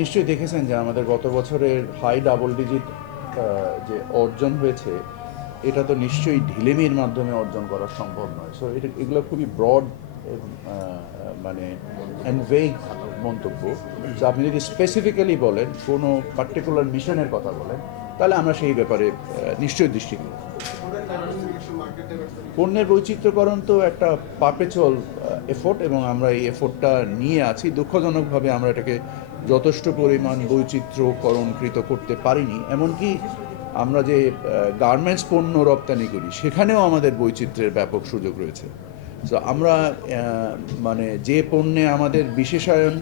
নিশ্চয়ই দেখেছেন যে আমাদের গত বছরের হাই ডাবল ডিজিট যে অর্জন হয়েছে, এটা তো নিশ্চয়ই ঢিলেমির মাধ্যমে অর্জন করা সম্ভব নয়। সো এগুলো খুবই ব্রড মানে অ্যান্ড ভেগ মন্তব্য। সো আপনি যদি স্পেসিফিক্যালি বলেন কোনো পার্টিকুলার মিশনের কথা বলেন, তাহলে আমরা সেই ব্যাপারে নিশ্চয়ই দৃষ্টি দিই। পণ্যের বৈচিত্র্যকরণ তো একটা পারপেচুয়াল এফোর্ট, এবং আমরা এই এফোর্টটা নিয়ে আছি। দুঃখজনকভাবে আমরা এটাকে যথেষ্ট পরিমাণ বৈচিত্র্যকরণকৃত করতে পারিনি। এমনকি আমরা যে গার্মেন্টস পণ্য রপ্তানি করি, সেখানেও আমাদের বৈচিত্র্যের ব্যাপক সুযোগ রয়েছে। তো আমরা মানে যে পণ্যে আমাদের বিশেষায়ন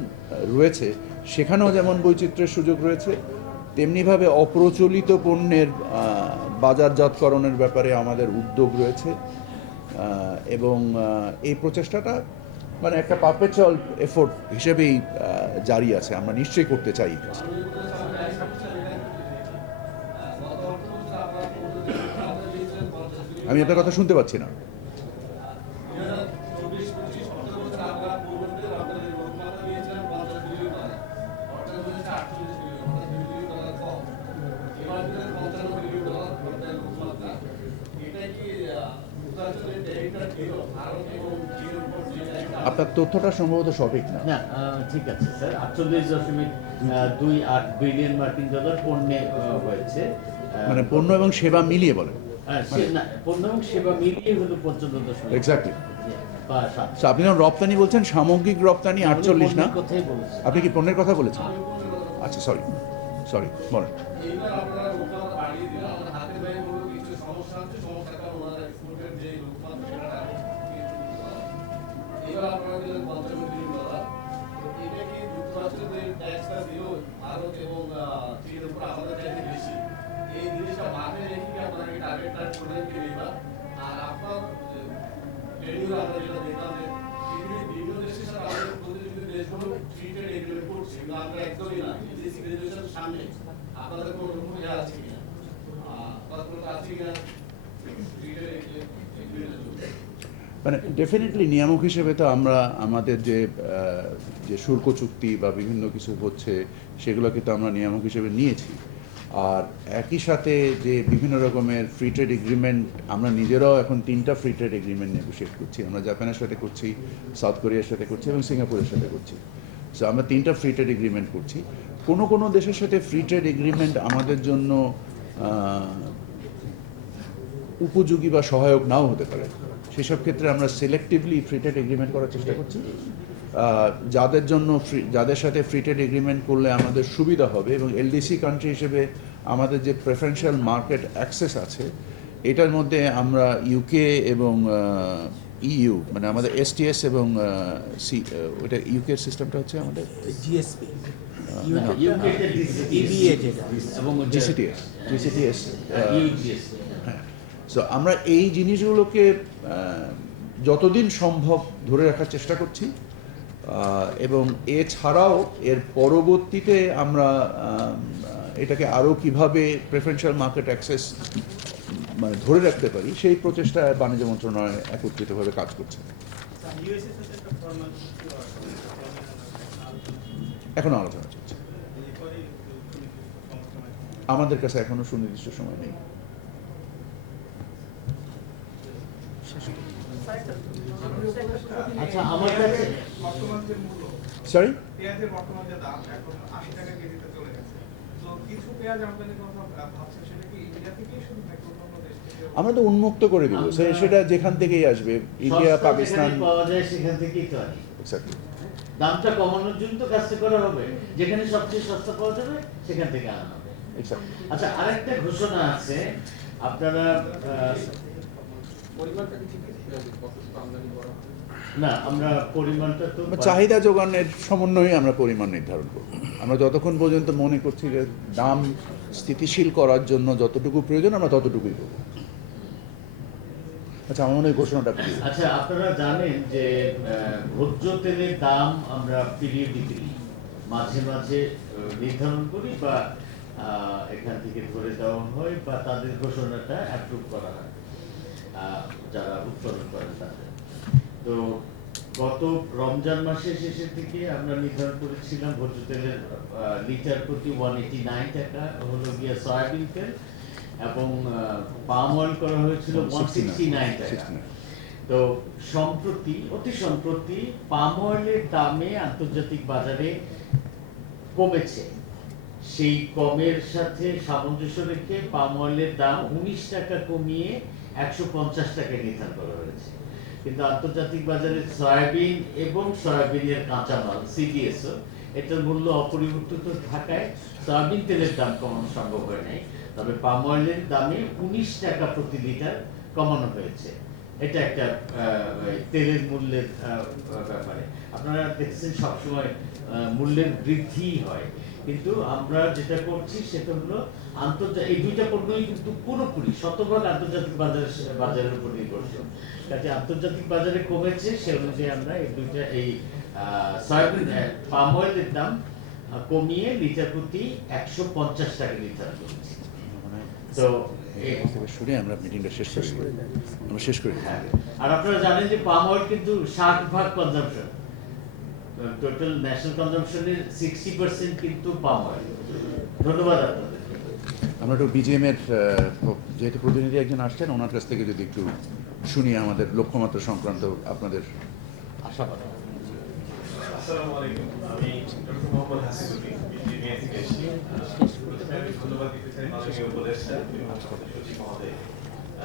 রয়েছে, সেখানেও যেমন বৈচিত্র্যের সুযোগ রয়েছে, তেমনিভাবে অপ্রচলিত পণ্যের বাজারজাতকরণের ব্যাপারে আমাদের উদ্যোগ রয়েছে। এবং এই প্রচেষ্টাটা মানে একটা পারপেচুয়াল এফোর্ট হিসেবেই জারি আছে। আমরা নিশ্চয়ই করতে চাই। আমি আপনার কথা শুনতে পাচ্ছি না। আপনার তথ্যটা সম্ভবত সঠিক না। না, ঠিক আছে স্যার, 48.28 বিলিয়ন মার্কিন ডলার পণ্যে হয়েছে, মানে পণ্য এবং সেবা মিলিয়ে বলেন। পণ্য এবং সেবা মিলিয়ে হলো 55.7। এক্স্যাক্টলি। আপনি যখন রপ্তানি বলছেন, সামগ্রিক রপ্তানি 48 না? আপনি কি পণ্যের কথা বলেছেন? আচ্ছা, সরি বলেন। মানে ডেফিনেটলি নিয়ামক হিসেবে তো আমরা আমাদের যে শুল্ক চুক্তি বা বিভিন্ন কিছু হচ্ছে, সেগুলোকে তো আমরা নিয়ামক হিসেবে নিয়েছি। আর একই সাথে যে বিভিন্ন রকমের ফ্রি ট্রেড এগ্রিমেন্ট, আমরা নিজেরাও এখন 3টা ফ্রি ট্রেড এগ্রিমেন্ট নেগোশিয়েট করছি। আমরা জাপানের সাথে করছি, সাউথ কোরিয়ার সাথে করছি এবং সিঙ্গাপুরের সাথে করছি। সো আমরা 3টা ফ্রি ট্রেড এগ্রিমেন্ট করছি। কোনো দেশের সাথে ফ্রি ট্রেড এগ্রিমেন্ট আমাদের জন্য উপযোগী বা সহায়ক নাও হতে পারে। সেসব ক্ষেত্রে আমরা সিলেক্টিভলি ফ্রি ট্রেড এগ্রিমেন্ট করার চেষ্টা করছি। যাদের সাথে ফ্রি ট্রেড এগ্রিমেন্ট করলে আমাদের সুবিধা হবে, এবং এলডিসি কান্ট্রি হিসেবে আমাদের যে প্রেফারেন্সিয়াল মার্কেট অ্যাক্সেস আছে, এটার মধ্যে আমরা ইউকে এবং ইইউ, মানে আমাদের এসটিএস এবং ওইটা ইউকের সিস্টেমটা হচ্ছে আমাদের জিএসপি জিসিটিএস। হ্যাঁ, সো আমরা এই জিনিসগুলোকে যতদিন সম্ভব ধরে রাখার চেষ্টা করছি, এবং এছাড়াও এর পরবর্তীতে আমরা এটাকে আরও কীভাবে প্রেফারেন্সিয়াল মার্কেট অ্যাক্সেস মানে ধরে রাখতে পারি, সেই প্রচেষ্টায় বাণিজ্য মন্ত্রণালয় একত্রিতভাবে কাজ করছে। এখনো আলোচনা চলছে, আমাদের কাছে এখনো সুনির্দিষ্ট সময় নেই। আচ্ছা, আমার কাছে সরি, পেঁয়াজের বর্তমান যে দাম এখন 80 টাকা কেজিতে চলে গেছে, তো কিছু পেঁয়াজ আমদানি কথা ভাবছেন, সেটা কি ইন্ডিয়া থেকেই শুরু নাকি অন্য দেশ থেকে? আমরা তো উন্মুক্ত করে দেবো, সেটা যেখান থেকেই আসবে, ইন্ডিয়া, পাকিস্তান, পাওয়া যায় সেখান থেকেই তো আসে। এক্স্যাক্টলি। দামটা কমানোর জন্য তো কাজটা করা হবে, যেখানে সবচেয়ে সস্তা পাওয়া যাবে সেখান থেকে আনা হবে। আচ্ছা, আরেকটা ঘোষণা আছে, আপনারা না, আমরা পরিমাণটা তো চাহিদা যোগানের সমন্বয়ে আমরা পরিমাণ নির্ধারণ করব। আমরা যতক্ষণ পর্যন্ত মনে করছি যে দাম স্থিতিশীল করার জন্য যতটুকু প্রয়োজন, আমরা ততটুকুই করব। আচ্ছা, আমার মনে হয় ঘোষণাটা। আচ্ছা, আপনারা জানেন যে ভোজ্য তেলের দাম আমরা পিরিয়ডিক্যালি মাঝে মাঝে নির্ধারণ করি, বা এখান থেকে ধরে দেওয়া হয়, বা তাদের ঘোষণাটা অ্যাপ্রুভ করা হয় যারা উৎপাদন করেন তাদের। তো গত রমজান মাসের শেষের দিকে আমরা নির্ধারণ করেছিলাম ভোজ্য তেলের লিটার প্রতি 189 টাকা হলো গিয়ে সয়াবিন তেল, এবং পাম অয়েল করা হয়েছিল 169 টাকা। 69 তো অতি সম্প্রতি পাম অয়েলের দামে আন্তর্জাতিক বাজারে কমেছে। সেই কমের সাথে সামঞ্জস্য রেখে পাম অয়েলের দাম 19 টাকা কমিয়ে 150 টাকায় নির্ধারণ করা হয়েছে। কিন্তু আন্তর্জাতিক বাজারে সয়াবিন এবং সয়াবিনের কাঁচামাল সিডিএসও এটার মূল্য অপরিবর্তিত থাকায় সয়াবিন তেলের দাম কমানো সম্ভব হয় নাই। তবে পাম অয়েলের দামে 19 টাকা প্রতি লিটার কমানো হয়েছে। এটা একটা তেলের মূল্যের ব্যাপারে আপনারা দেখছেন সবসময় মূল্যের বৃদ্ধি হয়, কিন্তু আমরা যেটা করছি সেটা হলো এই দুইটা পণ্যই কিন্তু পুরোপুরি শতভাগ আন্তর্জাতিক বাজারের উপর নির্ভরশীল। কাজে আন্তর্জাতিক বাজারে কমেছে, সে অনুযায়ী আমরা এই সয়াবিন পাম অয়েলের দাম কমিয়ে লিটার প্রতি 150 টাকা নির্ধারণ করেছি। তো শুনে আমরা মিটিংটা শেষ করি, আমরা শেষ করি। হ্যাঁ, আর আপনারা জানেন যে পাম অয়েল কিন্তু 60% কনজাম্পশন, টোটাল ন্যাশনাল কনজাম্পশনের 60% কিন্তু পাম অয়েল। ধন্যবাদ আপনাদের। আমরা একটু বিজিএম এর যেহেতু প্রতিনিধি একজন আসছেন, ওনার কাছ থেকে যদি একটু শুনি আমাদের লক্ষ্যমাত্রা সংক্রান্ত আপনাদের আশাবাদ। আসসালামু আলাইকুম, আমি ডক্টর মোহাম্মদ হাসিবুদ্দিন বিজিএমইএ থেকে এসেছি। প্রথমে আমি ধন্যবাদ দিতে চাই মাননীয় উপদেষ্টা সচিব মহোদয়কে।